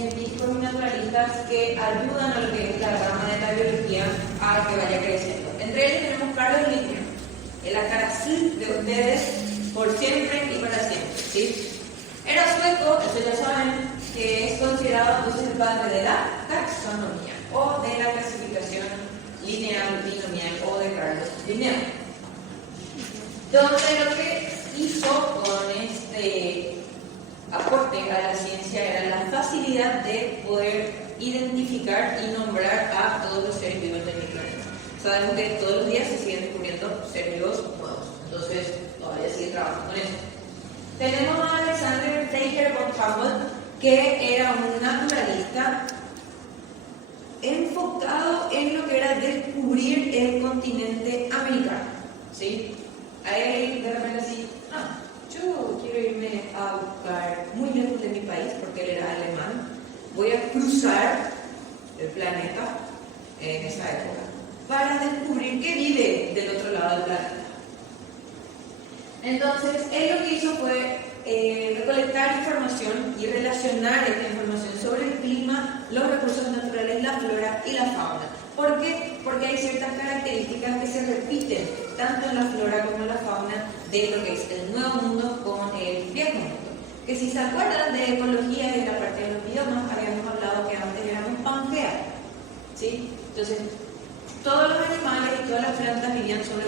científicos y naturalistas que ayudan a lo que es la rama de la biología a que vaya creciendo. Entre ellos tenemos Carlos Linné, el Acaracil de ustedes por siempre y para siempre, ¿sí? Era sueco, eso ya saben, que es considerado entonces el padre de la taxonomía o de la clasificación lineal, binomial o de Carlos Linné. Donde lo que hizo con este aporte a la ciencia era la facilidad de poder identificar y nombrar a todos los seres vivos del planeta. Sabemos que todos los días se siguen descubriendo seres vivos nuevos, entonces todavía sigue trabajando con eso. Tenemos a Alexander Taylor von Humboldt, que era un naturalista enfocado en lo que era descubrir el continente americano, ¿sí? A él de repente así, yo quiero irme a buscar muy lejos de mi país, porque él era alemán, voy a cruzar el planeta en esa época para descubrir qué vive del otro lado del planeta. Entonces, él lo que hizo fue recolectar información y relacionar esta información sobre el clima, los recursos naturales, la flora y la fauna. ¿Por qué? Porque hay ciertas características que se repiten tanto en la flora como en la fauna de lo que es el nuevo mundo con el viejo mundo. Que si se acuerdan de ecología y de la parte de los biomas, habíamos hablado que antes éramos Pangea, ¿sí? Entonces, todos los animales y todas las plantas vivían sobre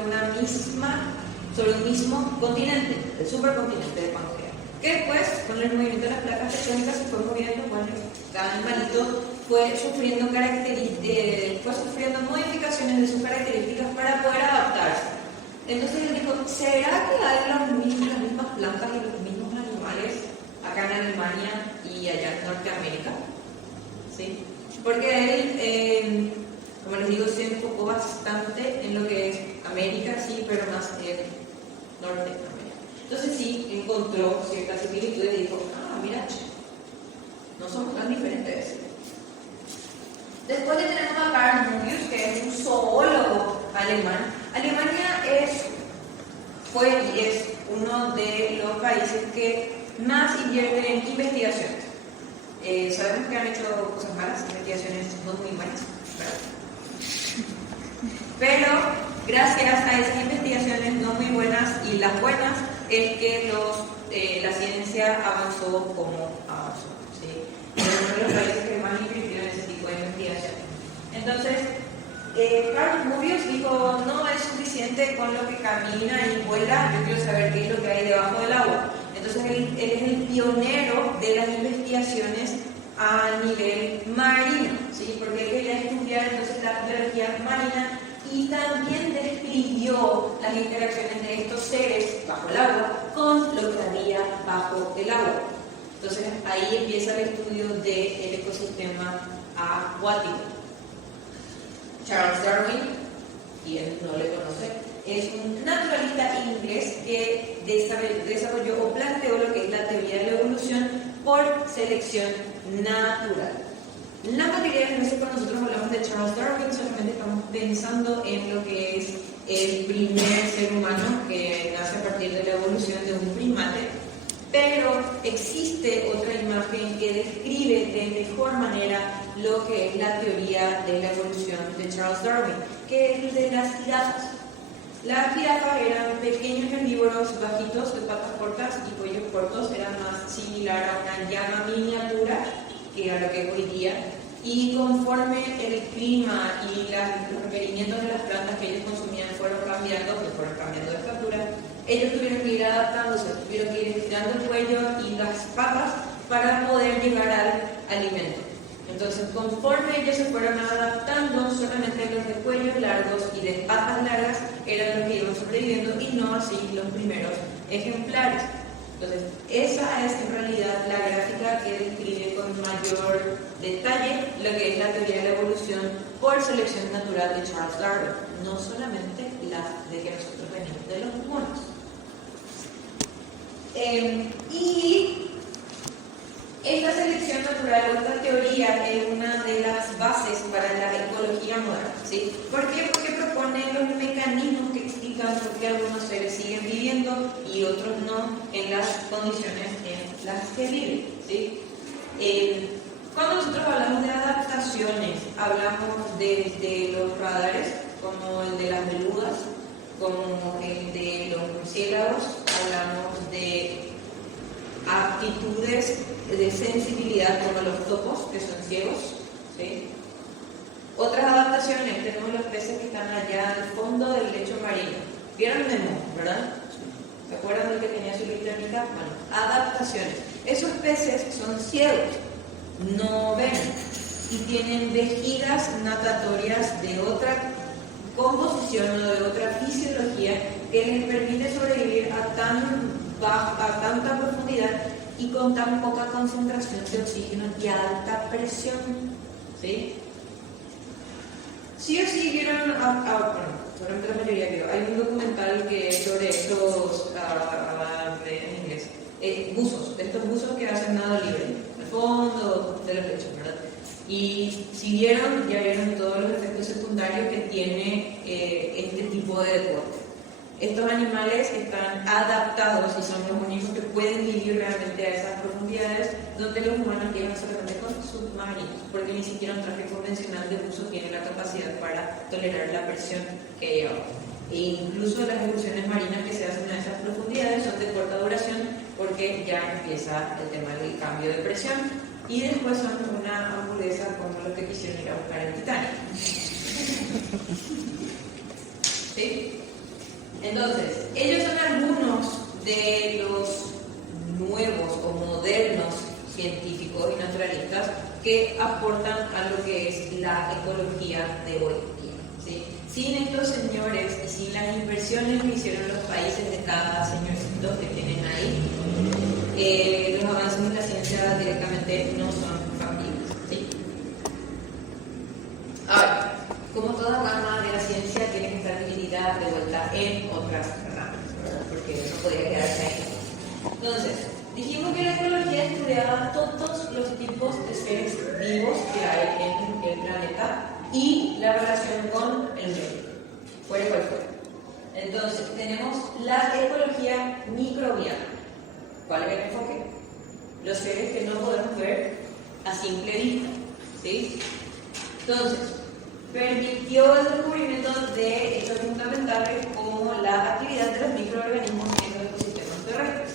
un mismo continente, el supercontinente de Pangea. Que después, con el movimiento de las placas tectónicas, se fue moviendo, bueno, cada animalito fue sufriendo modificaciones de sus características para poder adaptarse. Entonces él dijo, ¿será que hay las mismas plantas y los mismos animales acá en Alemania y allá en Norteamérica? ¿Sí? Porque él, como les digo, se enfocó bastante en lo que es América, sí, pero más en Norteamérica. Entonces sí, encontró ciertas similitudes y dijo, mira, no somos tan diferentes. Después tenemos a Carl Moebius, que es un zoólogo alemán. Alemania fue y es uno de los países que más invierte en investigaciones. Sabemos que han hecho cosas malas, investigaciones no muy buenas, pero gracias a esas investigaciones no muy buenas y las buenas es que la ciencia avanzó como avanzó, ¿sí? Es uno de los países que más invirtieron en ese tipo de investigación. Entonces, Carl Moebius dijo, no es suficiente con lo que camina y vuela, yo quiero saber qué es lo que hay debajo del agua. Entonces él es el pionero de las investigaciones a nivel marino, ¿sí? Porque él quería estudiar entonces la biología marina y también describió las interacciones de estos seres bajo el agua con lo que había bajo el agua. Entonces ahí empieza el estudio del ecosistema acuático. Charles Darwin, quien no le conoce, es un naturalista inglés que desarrolló o planteó lo que es la teoría de la evolución por selección natural. La mayoría de veces cuando nosotros hablamos de Charles Darwin solamente estamos pensando en lo que es el primer ser humano que nace a partir de la evolución de un primate, pero existe otra imagen que describe de mejor manera lo que es la teoría de la evolución de Charles Darwin, que es el de las jirafas. Las jirafas eran pequeños herbívoros bajitos de patas cortas y cuellos cortos, eran más similar a una llama miniatura que a lo que es hoy día, y conforme el clima y los requerimientos de las plantas que ellos consumían fueron cambiando de estatura, ellos tuvieron que ir adaptándose, tuvieron que ir estirando el cuello y las patas para poder llegar al alimento. Entonces, conforme ellos se fueron adaptando, solamente los de cuellos largos y de patas largas eran los que iban sobreviviendo y no así los primeros ejemplares. Entonces, esa es en realidad la gráfica que describe con mayor detalle lo que es la teoría de la evolución por selección natural de Charles Darwin, no solamente la de que nosotros venimos de los monos. Y esta selección natural o esta teoría es una de las bases para la ecología moderna, ¿sí? ¿Por qué? Porque propone los mecanismos que explican por qué algunos seres siguen viviendo y otros no en las condiciones en las que viven, ¿sí? Cuando nosotros hablamos de adaptaciones, hablamos desde los radares, como el de las belugas, como el de los murciélagos, hablamos de aptitudes de sensibilidad como los topos, que son ciegos, ¿sí? Otras adaptaciones, tenemos los peces que están allá al fondo del lecho marino. ¿Vieron Nemo, verdad? ¿Se acuerdan del que tenía su linterna? Bueno, adaptaciones. Esos peces son ciegos, no ven y tienen vejigas natatorias de otra composición o de otra fisiología que les permite sobrevivir a tanta profundidad y con tan poca concentración de oxígeno y alta presión. ¿Sí? Sí o sí vieron, seguramente la mayoría vio, hay un documental que es sobre estos, en inglés, buzos, de estos buzos que hacen nado libre, al fondo de los lechos, ¿verdad? Y si vieron, ya vieron todos los efectos secundarios que tiene este tipo de deporte. Estos animales están adaptados y son los únicos que pueden vivir realmente a esas profundidades donde los humanos llegan solamente con submarinos, porque ni siquiera un traje convencional de buzo tiene la capacidad para tolerar la presión que lleva. E incluso las excursiones marinas que se hacen a esas profundidades son de corta duración porque ya empieza el tema del cambio de presión y después son una hamburguesa como los que quisieron ir a buscar en Titanic. ¿Sí? Entonces, ellos son algunos de los nuevos o modernos científicos y naturalistas que aportan a lo que es la ecología de hoy día. ¿Sí? Sin estos señores y sin las inversiones que hicieron los países de cada señorcito que tienen ahí, los avances en la ciencia directamente no son factibles. ¿Sí? Ahora, como toda rama de la ciencia tiene que estar dividida de vuelta en otras ramas, ¿verdad? Porque no podía quedarse ahí. Entonces, dijimos que la ecología estudiaba todos los tipos de seres vivos que hay en el planeta y la relación con el medio, fuera cual fuera. Entonces, tenemos la ecología microbiana. ¿Cuál es el enfoque? Los seres que no podemos ver a simple vista, ¿sí? Entonces, permitió el descubrimiento de hechos fundamentales como la actividad de los microorganismos en los ecosistemas terrestres.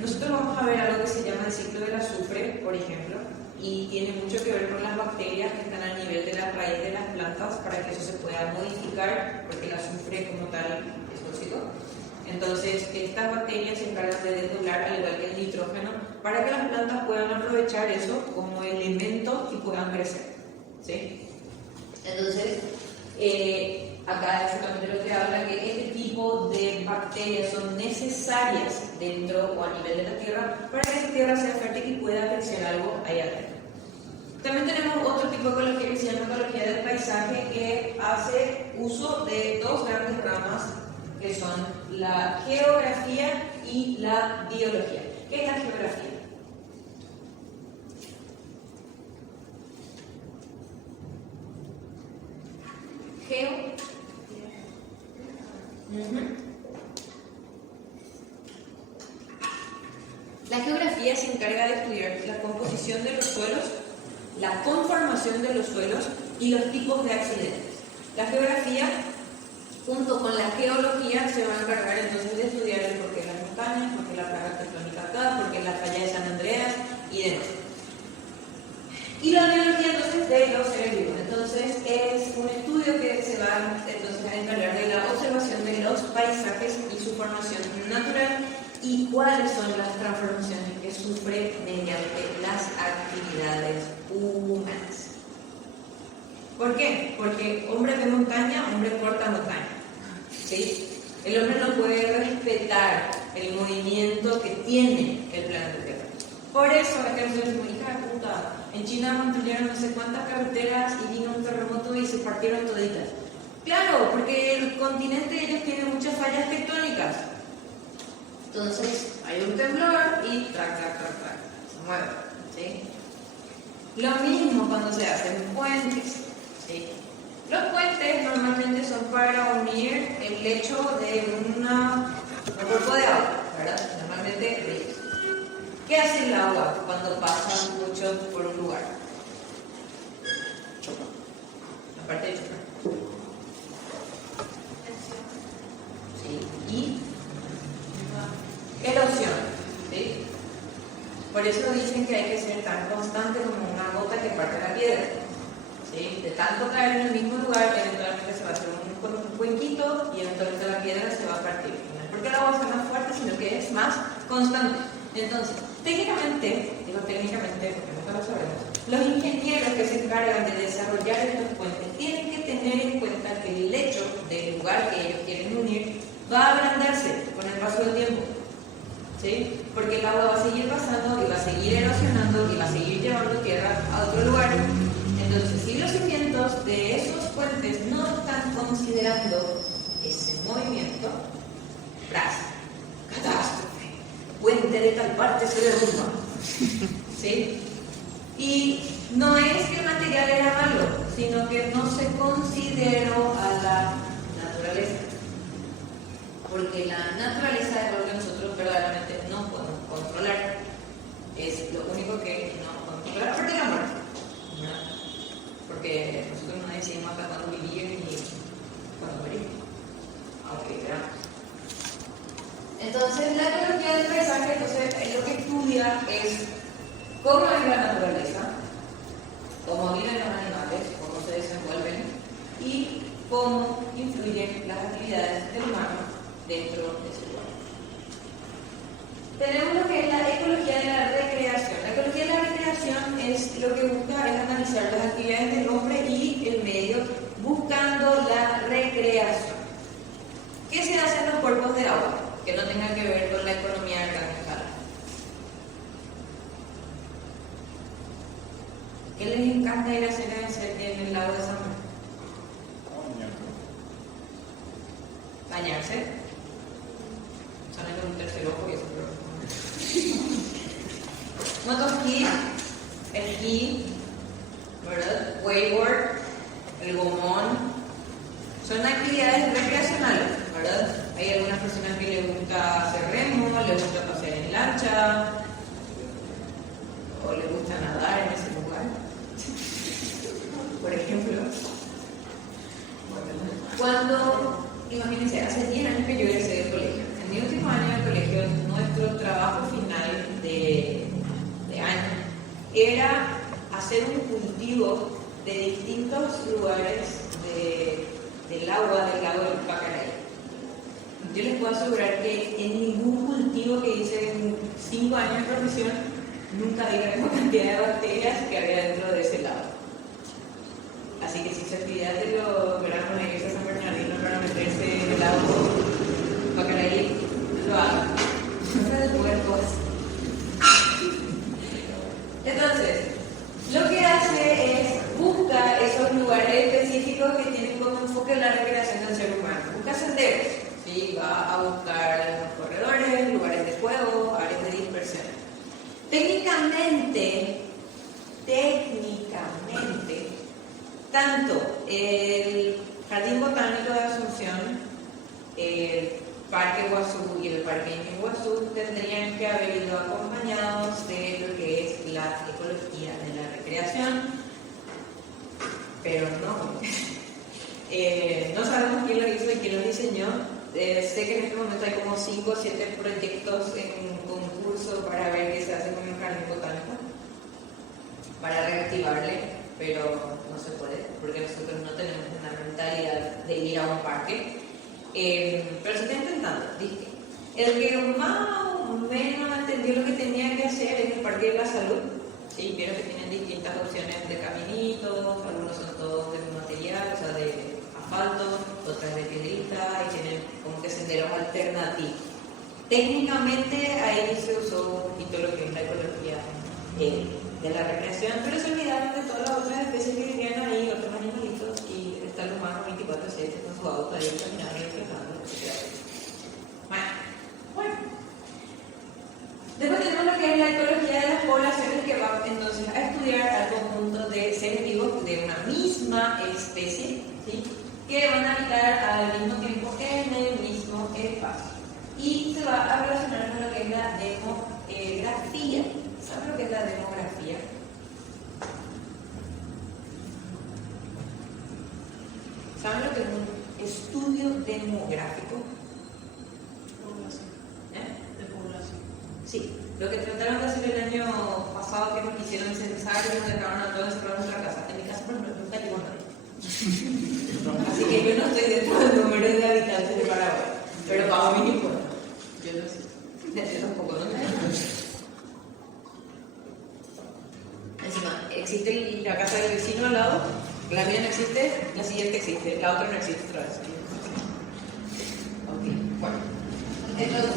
Nosotros vamos a ver algo que se llama el ciclo del azufre, por ejemplo, y tiene mucho que ver con las bacterias que están a nivel de la raíz de las plantas para que eso se pueda modificar, porque el azufre como tal es tóxico. Entonces, estas bacterias se encargan de desdoblar, al igual que el nitrógeno, para que las plantas puedan aprovechar eso como elemento y puedan crecer. ¿Sí? Entonces, acá exactamente lo que habla que este tipo de bacterias son necesarias dentro o a nivel de la Tierra para que la Tierra sea fértil y pueda crecer algo ahí adentro. También tenemos otro tipo de ecología que se llama ecología del paisaje, que hace uso de dos grandes ramas que son la geografía y la biología. ¿Qué es la geografía? La geografía se encarga de estudiar la composición de los suelos, la conformación de los suelos y los tipos de accidentes. La geografía, junto con la geología, se va a encargar entonces de estudiar el porqué de las montañas, por qué la plaga tectónica acá, por qué la falla de San Andreas y demás. Y la biología entonces de los seres vivos. Entonces es un estudio que se va entonces a encargar de la observación de los paisajes y su formación natural y cuáles son las transformaciones que sufre mediante las actividades humanas. ¿Por qué? Porque hombre de montaña, hombre corta montaña. ¿Sí? El hombre no puede respetar el movimiento que tiene el planeta Tierra. Por eso es que nosotros decimos, hija de puta, en China construyeron no sé cuántas carreteras y vino un terremoto y se partieron toditas. Claro, porque el continente de ellos tiene muchas fallas tectónicas. Entonces, hay un temblor y trac, se mueve. ¿Sí? Lo mismo cuando se hacen puentes. ¿Sí? Los puentes normalmente son para unir el lecho de un cuerpo de agua, ¿verdad? Normalmente ríos. ¿Qué hace el agua cuando pasa mucho mucho por un lugar. Aparte de chocar. Sí. Y erosión. ¿Sí? Por eso dicen que hay que ser tan constante como una gota que parte la piedra. ¿Sí? De tanto caer en el mismo lugar, eventualmente se va a hacer un cuenquito y eventualmente la piedra se va a partir. No es porque el agua sea más fuerte, sino que es más constante. Entonces, técnicamente, digo técnicamente porque nunca lo sabemos, los ingenieros que se encargan de desarrollar estos puentes tienen que tener en cuenta que el lecho del lugar que ellos quieren unir va a ablandarse con el paso del tiempo. ¿Sí? Porque el agua va a seguir pasando y va a seguir erosionando y va a seguir llevando tierra a otro lugar. Entonces, si los cimientos de esos puentes no están considerando ese movimiento, catástrofe, puente de tal parte se derrumba. ¿Sí? Y no es que el material era malo, sino que no se consideró a la naturaleza. Porque la naturaleza es algo que nosotros verdaderamente no podemos controlar. Es lo único que no podemos controlar, aparte de la muerte. ¿No? Porque nosotros no decidimos hasta cuándo vivir ni cuándo morir. Aunque veamos. Entonces, la ecología del paisaje, lo que estudia es cómo es la naturaleza, cómo viven los animales, cómo se desenvuelven y cómo influyen las actividades del humano dentro de ese lugar. Tenemos lo que es la ecología de la recreación. La ecología de la recreación es lo que busca es analizar las actividades del hombre y el medio buscando la recreación. ¿Qué se hace en los cuerpos de agua que no tengan que ver con la economía a gran escala? ¿Qué les encanta ir a hacer en el lago de San Juan? Bañarse. Salen con un tercer ojo y eso, pero motoesquí, esquí, ¿verdad? Wakeboard, el gomón, son actividades recreacionales, ¿verdad? Hay algunas personas que les gusta hacer remo, les gusta pasear en lancha, o les gusta nadar en ese lugar, por ejemplo. Cuando, imagínense, hace 10 años que yo egresé del colegio. En mi último año del colegio, nuestro trabajo final de año era hacer un cultivo de distintos lugares del agua del lago del Pacaraí. Yo les puedo asegurar que en ningún cultivo que hice en 5 años de profesión nunca vi la misma cantidad de bacterias que había dentro de ese lago. Así que si su actividad de los veranos en la iglesia de San Bernardino para meterse en el lago Pacaraí, lo hagan. No se de puercos. Entonces, lo que hace es buscar esos lugares específicos que tienen como enfoque la recreación del ser humano. Busca senderos, ¿sí? Va a buscar corredores, lugares de juego, áreas de dispersión. Técnicamente, tanto el Jardín Botánico de Asunción, el Parque Iguazú y el Parque Iguazú tendrían que haber ido acompañados de lo que es la ecología de la recreación, pero no. No sabemos quién lo hizo y quién lo diseñó. Sé que en este momento hay como 5 o 7 proyectos en concurso para ver qué se hace con el Jardín Botánico, para reactivarle, pero no se puede, porque nosotros no tenemos una mentalidad de ir a un parque. Pero se está intentando, dije. El que más o menos entendió lo que tenía que hacer es el Parque de la Salud. Sí, vieron que tienen distintas opciones de caminitos, algunos son todos de material, o sea, de asfalto, otras de piedrita, y tienen como que senderos alternativos. Técnicamente ahí se usó un poquito lo que es la ecología de la recreación, pero se olvidaron de todas las otras especies que vivían ahí, otros animalitos, y están los humanos 24/7 con su auto ahí caminando y flotando, etc. Bueno. Después tenemos lo que es la ecología de las poblaciones, que va entonces a estudiar al conjunto de seres vivos de una misma especie, ¿sí? Que van a habitar al mismo tiempo en el mismo espacio. Y se va a relacionar con lo que es la demografía. ¿Saben lo que es la demografía? demográfico. De población. Sí, lo que trataron de hacer el año pasado, que nos quisieron censar y nos dejaron a todos encerrados en nuestra casa. En mi casa, por ejemplo, nunca llegó nadie. Así que yo no estoy dentro del número de habitantes de Paraguay, pero pago mi impuesto. Yo no sé. Yo tampoco, ¿no? Encima, existe la casa del vecino al lado, la mía no existe, la siguiente existe, la otra no existe otra vez. Ok, bueno. Entonces,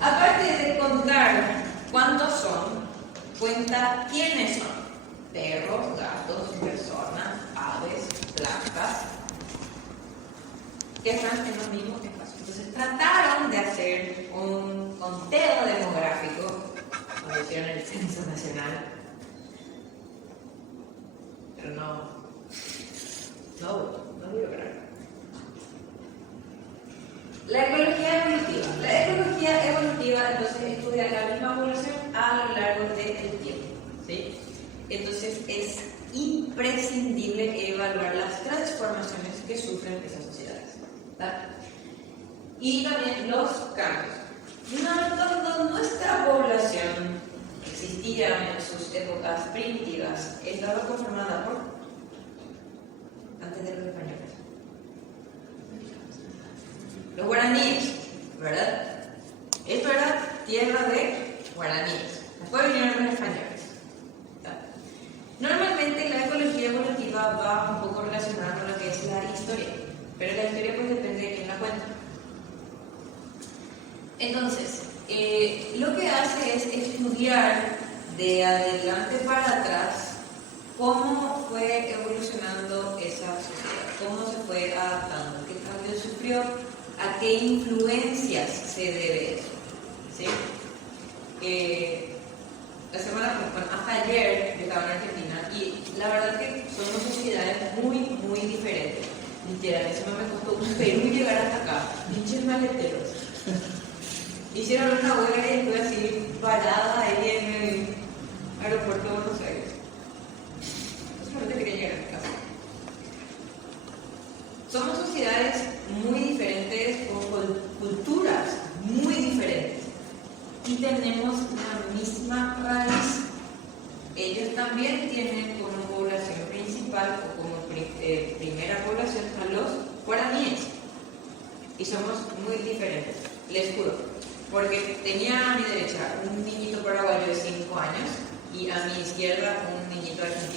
aparte de contar cuántos son, cuenta quiénes son. Perros, gatos, personas, aves, plantas, que están en los mismos espacios. Entonces trataron de hacer un conteo demográfico cuando hicieron el censo nacional, pero no lograron. La ecología evolutiva. La ecología evolutiva entonces estudia la misma población a lo largo del tiempo, ¿sí? Entonces es imprescindible evaluar las transformaciones que sufren esas sociedades, ¿verdad? Y también los cambios. Cuando nuestra población existía en sus épocas primitivas, estaba conformada por, antes de los españoles, los guaraníes, ¿verdad? Esto era tierra de guaraníes. Después vinieron los españoles. Normalmente la ecología evolutiva va un poco relacionada con lo que es la historia, pero la historia pues depende de quién la cuenta. Entonces, lo que hace es estudiar de adelante para atrás cómo fue evolucionando esa sociedad, cómo se fue adaptando, qué cambios sufrió, a qué influencias se debe eso, ¿sí? La semana, bueno, hasta ayer yo estaba en Argentina y la verdad que son dos sociedades muy diferentes. Literal, eso me costó un Perú llegar hasta acá, pinches maleteros. Hicieron una huelga y estuve así parada ahí en el aeropuerto de Buenos Aires. Solamente quería llegar a mi casa. Somos sociedades muy diferentes, con culturas muy diferentes. Y tenemos la misma raíz. Ellos también tienen como población principal o como primera población a los guaraníes. Y somos muy diferentes, les juro. Porque tenía a mi derecha un niñito paraguayo de 5 años y a mi izquierda un niñito argentino